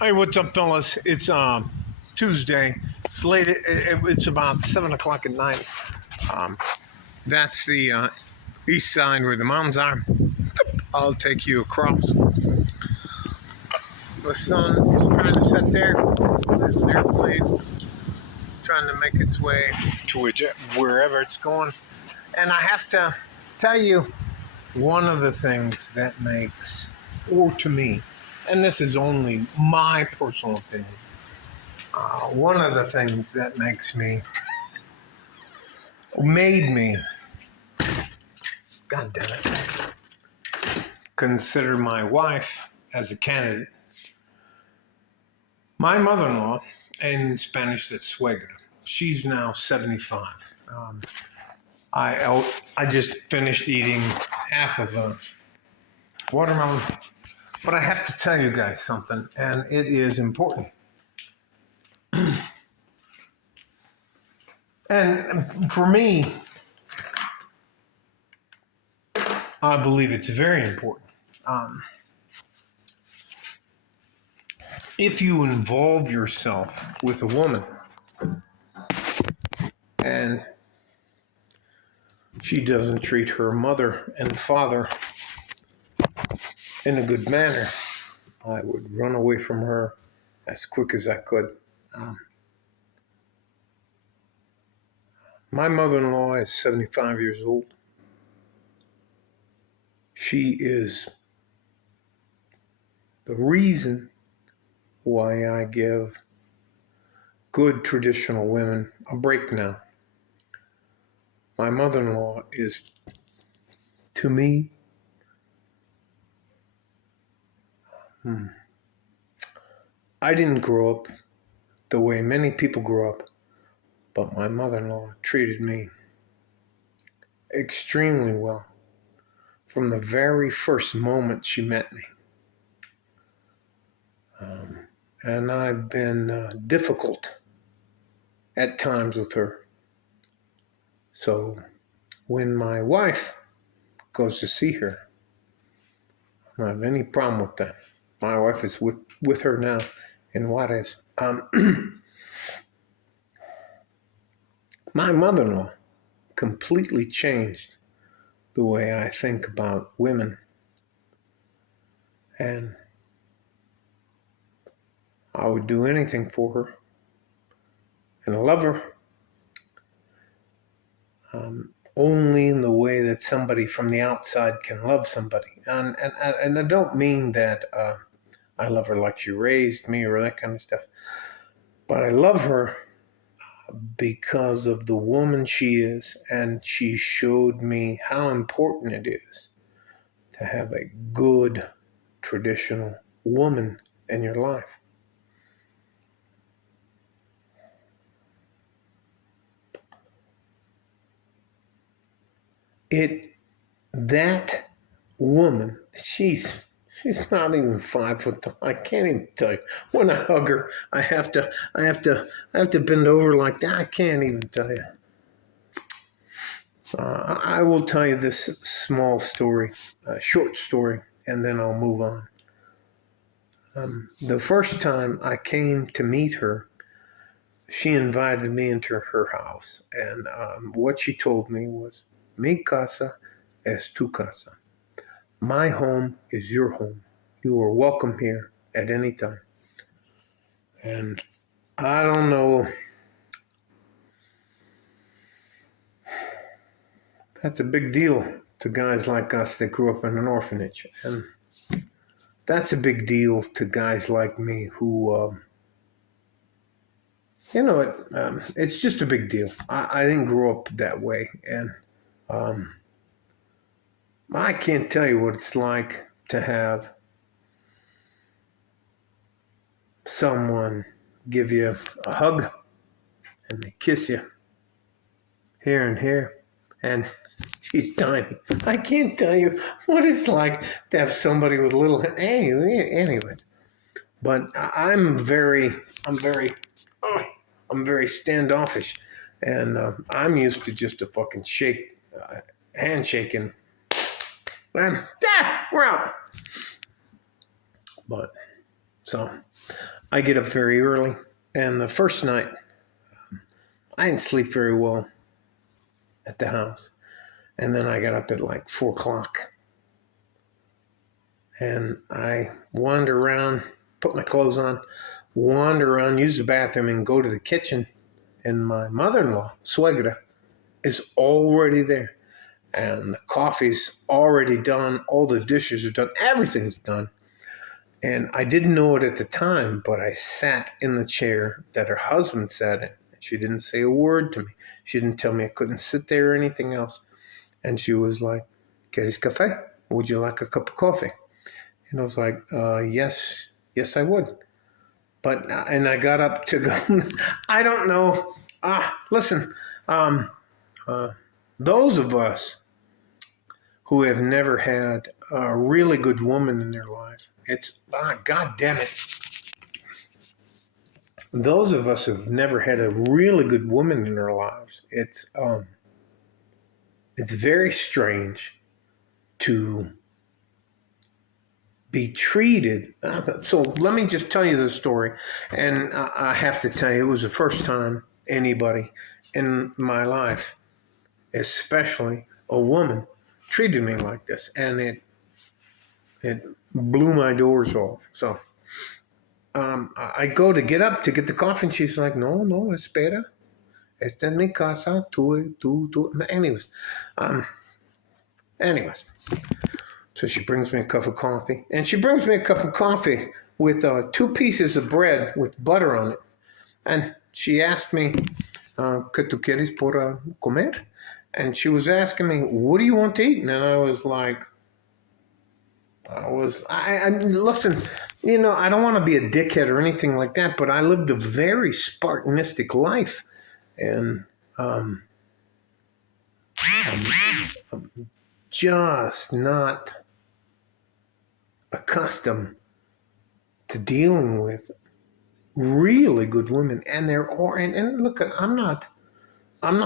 Hey, what's up, fellas? It's Tuesday. It's late. It's about 7 o'clock at night. Um, that's the east side where the mountains are. I'll take you across. The sun is trying to set there. There's an airplane trying to make its way to wherever it's going. And I have to tell you, one of the things that makes, or to me, and this is only my personal opinion, one of the things that made me, God damn it, consider my wife as a candidate. My mother-in-law, and in Spanish that's suegra, she's now 75. I just finished eating half of a watermelon, but I have to tell you guys something, and it is important. And for me, I believe it's very important. If you involve yourself with a woman and she doesn't treat her mother and father in a good manner, I would run away from her as quick as I could. My mother-in-law is 75 years old. She is the reason why I give good traditional women a break now. My mother-in-law is, to me, I didn't grow up the way many people grow up, but my mother-in-law treated me extremely well from the very first moment she met me. And I've been difficult at times with her. So when my wife goes to see her, I don't have any problem with that. My wife is with her now in Juarez. My mother-in-law completely changed the way I think about women. And I would do anything for her. And I love her. Only in the way that somebody from the outside can love somebody. And I don't mean that I love her like she raised me or that kind of stuff. But I love her because of the woman she is, and she showed me how important it is to have a good traditional woman in your life. That woman, she's not even 5 foot tall. I can't even tell you. When I hug her, I have to bend over like that. I can't even tell you. I will tell you this small story, short story, and then I'll move on. The first time I came to meet her, she invited me into her house, and what she told me was, "Mi casa es tu casa." My home is your home. You are welcome here at any time. And I don't know. That's a big deal to guys like us that grew up in an orphanage. And that's a big deal to guys like me who, it's just a big deal. I didn't grow up that way. And I can't tell you what it's like to have someone give you a hug and they kiss you here and here, and she's tiny. I can't tell you what it's like to have somebody with little anyways. But I'm very standoffish, and I'm used to just a fucking handshaking. And we're out. But So I get up very early. And the first night, I didn't sleep very well at the house. And then I got up at like 4 o'clock. And I wander around, put my clothes on, wander around, use the bathroom, and go to the kitchen. And my mother-in-law, suegra, is already there. And the coffee's already done. All the dishes are done. Everything's done. And I didn't know it at the time, but I sat in the chair that her husband sat in. She didn't say a word to me. She didn't tell me I couldn't sit there or anything else. And she was like, "¿Quieres café? Would you like a cup of coffee?" And I was like, yes, I would. But, and I got up to go, I don't know. Listen, those of us who have never had a really good woman in their life, God damn it. Those of us who've never had a really good woman in our lives, it's very strange to be treated. So let me just tell you the story. And I have to tell you, it was the first time anybody in my life, especially a woman, treated me like this. And it blew my doors off. So I go to get up to get the coffee, and she's like, no, espera. Esta en mi casa, tú. Anyways. So she brings me a cup of coffee. And she brings me a cup of coffee with 2 pieces of bread with butter on it. And she asked me, ¿Qué tú quieres por comer? And she was asking me, what do you want to eat? And I was like, listen, you know, I don't want to be a dickhead or anything like that, but I lived a very Spartanistic life. And I'm just not accustomed to dealing with really good women. And there are, and look, I'm not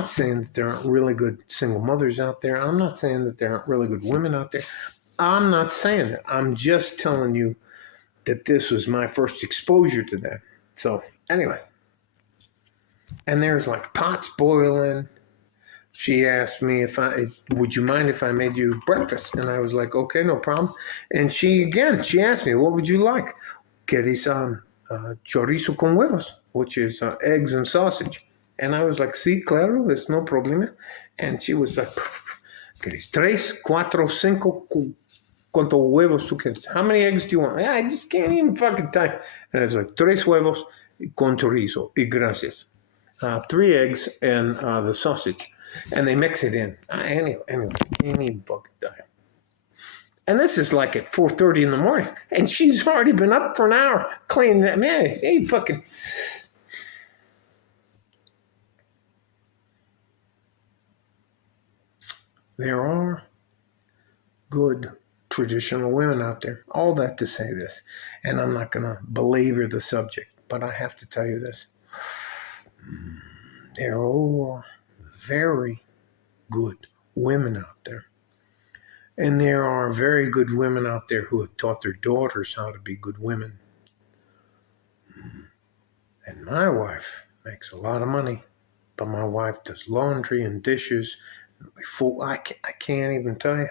saying that there aren't really good single mothers out there. I'm not saying that there aren't really good women out there. I'm not saying that. I'm just telling you that this was my first exposure to that. So anyway, and there's like pots boiling. She asked me would you mind if I made you breakfast? And I was like, okay, no problem. And she asked me, what would you like? ¿Quieres chorizo con huevos? Which is eggs and sausage. And I was like, sí, claro, there's no problema. And she was like, ¿Quieres 3, 4, 5, cuántos huevos tú quieres? How many eggs do you want? I just can't even fucking type. And I was like, 3 huevos con chorizo y gracias. 3 eggs and the sausage. And they mix it in. Anyway, any fucking time. And this is like at 4:30 in the morning. And she's already been up for an hour cleaning that. Man, hey, fucking. There are good traditional women out there. All that to say this. And I'm not going to belabor the subject, but I have to tell you this. There are very good women out there. And there are very good women out there who have taught their daughters how to be good women. And my wife makes a lot of money, but my wife does laundry and dishes. I can't even tell you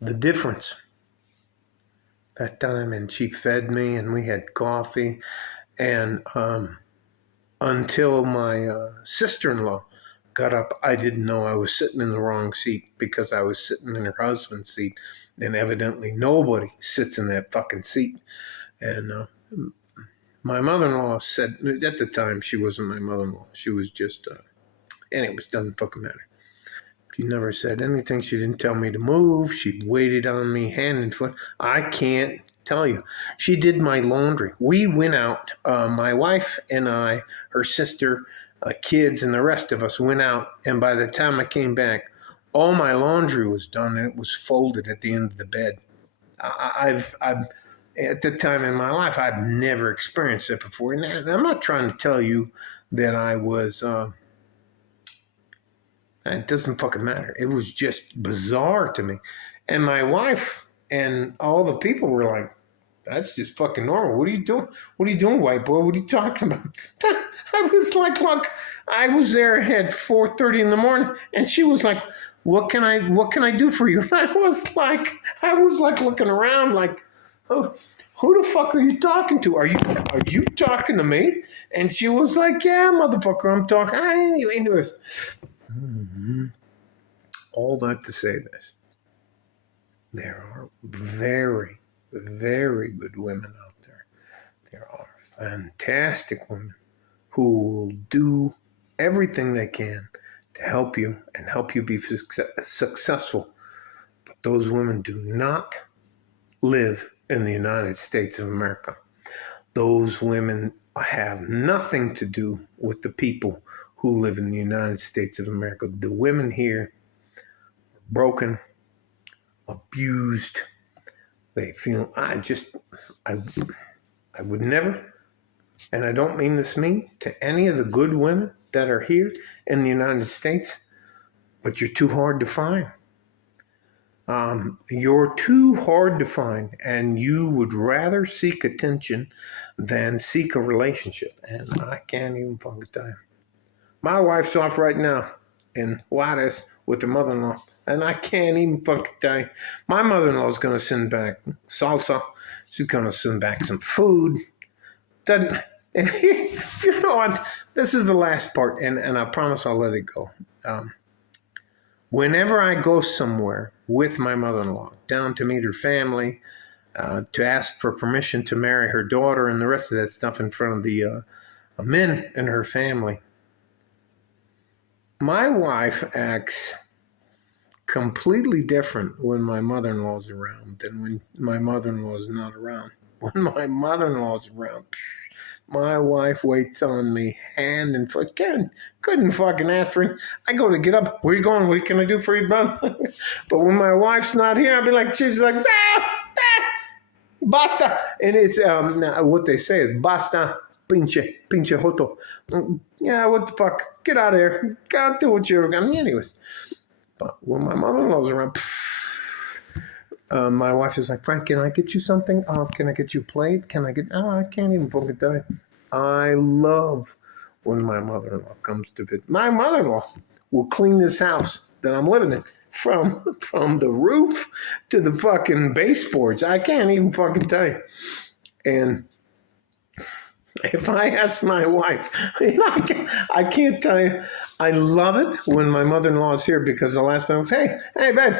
the difference. That time, and she fed me, and we had coffee, and until my sister-in-law got up, I didn't know I was sitting in the wrong seat because I was sitting in her husband's seat, and evidently nobody sits in that fucking seat. And my mother-in-law said, at the time, she wasn't my mother-in-law. She was just, anyway, it doesn't fucking matter. She never said anything. She didn't tell me to move. She waited on me hand and foot. I can't tell you. She did my laundry. We went out, my wife and I, her sister, kids, and the rest of us went out. And by the time I came back, all my laundry was done and it was folded at the end of the bed. I've at the time in my life, I've never experienced it before. And I'm not trying to tell you that I was, it doesn't fucking matter. It was just bizarre to me. And my wife and all the people were like, That's just fucking normal. What are you doing? What are you doing, white boy? What are you talking about? I was like, look, I was there at 4:30 in the morning, and she was like, what can I do for you? And I was like looking around like, oh, who the fuck are you talking to? Are you talking to me? And she was like, yeah, motherfucker, I'm talking. Anyways, all that to say this. There are very, very good women out there. There are fantastic women who will do everything they can to help you and help you be successful. But those women do not live in the United States of America. Those women have nothing to do with the people who live in the United States of America. The women here are broken, abused. They feel, I would never, and I don't mean this mean to any of the good women that are here in the United States, but you're too hard to find. You're too hard to find, and you would rather seek attention than seek a relationship. And I can't even fucking tell you. My wife's off right now in Juarez with her mother-in-law, and I can't even fucking tell you. My mother-in-law is going to send back salsa. She's going to send back some food. And you know what? This is the last part, and I promise I'll let it go. Whenever I go somewhere with my mother-in-law, down to meet her family, to ask for permission to marry her daughter and the rest of that stuff in front of the men in her family, my wife acts completely different when my mother-in-law is around than when my mother-in-law is not around. When my mother-in-law is around, my wife waits on me hand and foot. Couldn't fucking ask for it. I go to get up. Where you going? What can I do for you, bud? But when my wife's not here, I'll be like, she's like, basta. And it's, what they say is, basta, pinche joto. Yeah, what the fuck? Get out of here. Go do what you're, anyways. But when my mother-in-law's around, my wife is like, Frank, can I get you something? Can I get you a plate? I can't even fucking tell you. I love when my mother-in-law comes to visit. My mother-in-law will clean this house that I'm living in from the roof to the fucking baseboards. I can't even fucking tell you. And if I ask my wife, I can't tell you. I love it when my mother-in-law is here because the last time, hey, babe,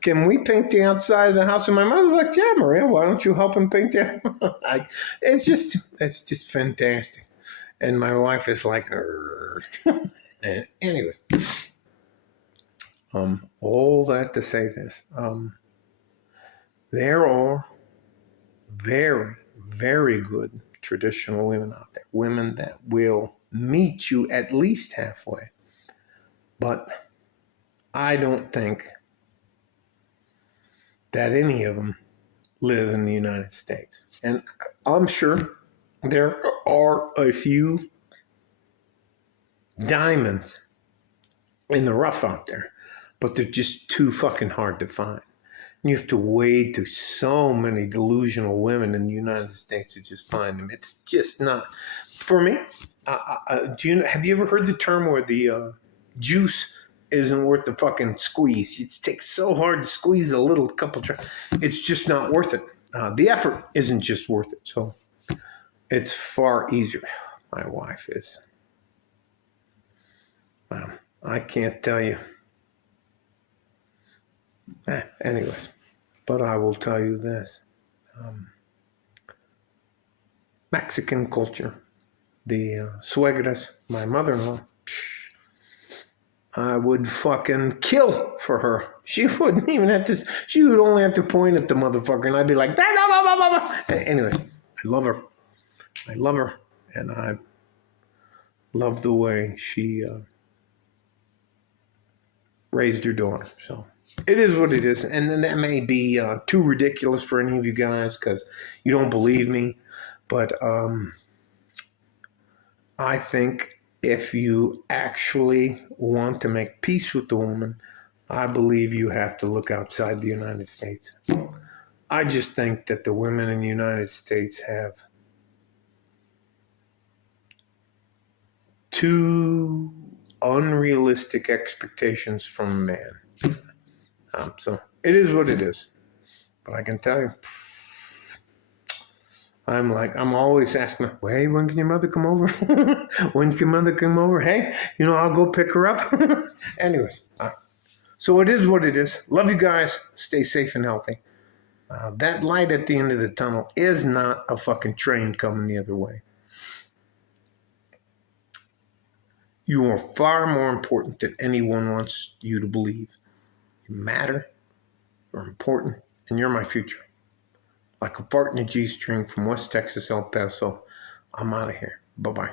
can we paint the outside of the house? And my mother's like, yeah, Maria, why don't you help him paint the house? It's just fantastic. And my wife is like, and anyway, all that to say this, there are very, very good traditional women out there, women that will meet you at least halfway. But I don't think that any of them live in the United States. And I'm sure there are a few diamonds in the rough out there, but they're just too fucking hard to find. You have to wade through so many delusional women in the United States to just find them. It's just not. For me, have you ever heard the term where the juice isn't worth the fucking squeeze? It takes so hard to squeeze a little couple tries. It's just not worth it. The effort isn't just worth it. So it's far easier. My wife is. I can't tell you. Anyways, but I will tell you this. Mexican culture, the suegras, my mother-in-law, I would fucking kill for her. She wouldn't even have to, she would only have to point at the motherfucker and I'd be like, blah, blah, blah, blah, blah. Anyways, I love her. And I love the way she raised her daughter. So it is what it is. And then that may be too ridiculous for any of you guys because you don't believe me. But I think if you actually want to make peace with the woman, I believe you have to look outside the United States. I just think that the women in the United States have too unrealistic expectations from man. So it is what it is. But I can tell you, I'm always asking, well, hey, when can your mother come over? When can mother come over? Hey, I'll go pick her up. Anyways, so it is what it is. Love you guys. Stay safe and healthy. That light at the end of the tunnel is not a fucking train coming the other way. You are far more important than anyone wants you to believe. You matter, you're important, and you're my future. Like a fart in a G-string from West Texas, El Paso. I'm out of here. Bye-bye.